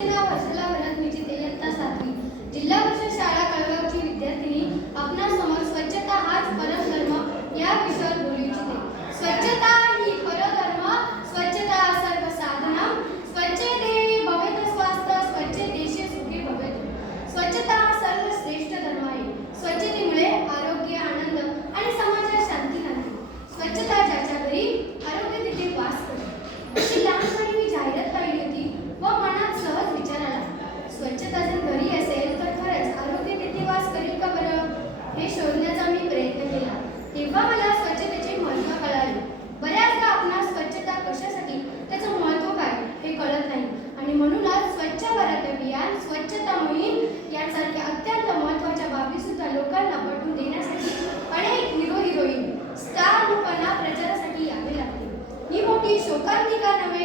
वर्षाला भरत विजिते इयत्ता 7वी जिल्हा परिषद शाळा कळगावची विद्यार्थिनी आपणासमोर स्वच्छता हाच परधर्म या विषयावर बोलू इच्छिते। स्वच्छता ही परधर्म, स्वच्छता सर्वसाधनम, स्वच्छते भवेत स्वास्थ्य, स्वच्छ देशे सुखी भवेत। स्वच्छता हा सर्वश्रेष्ठ धर्म आहे। स्वच्छतेमुळे आरोग्य, आनंद आणि समाजात शांती नांदते। स्वच्छता ज्याच्या घरी आरोग्य तिथे वास करते। अशी लहानपणी मी जाहिरात पाहिली होती व मनात सहज विचार आला, स्वच्छता जर घरी असेल तर खरंच आरोग्य तिथे वास करेल का बरं? हे शोधण्याचा मी प्रयत्न केला। तेव्हा मला स्वच्छतेचे महत्त्व कळाले। बऱ्याचदा आपणास स्वच्छता कशासाठी, त्याचं महत्त्व काय हे कळत नाही आणि म्हणूनच स्वच्छ भारत अभियान, स्वच्छता मोहीम यांसारख्या अत्यंत महत्त्वाच्या बाबी सुद्धा लोकांना पटवून देण्यासाठी अनेक हिरो हिरोईन स्टार लोकांना प्रचारासाठी यावे लागते। ही मोठी शोकांतिका नव्हे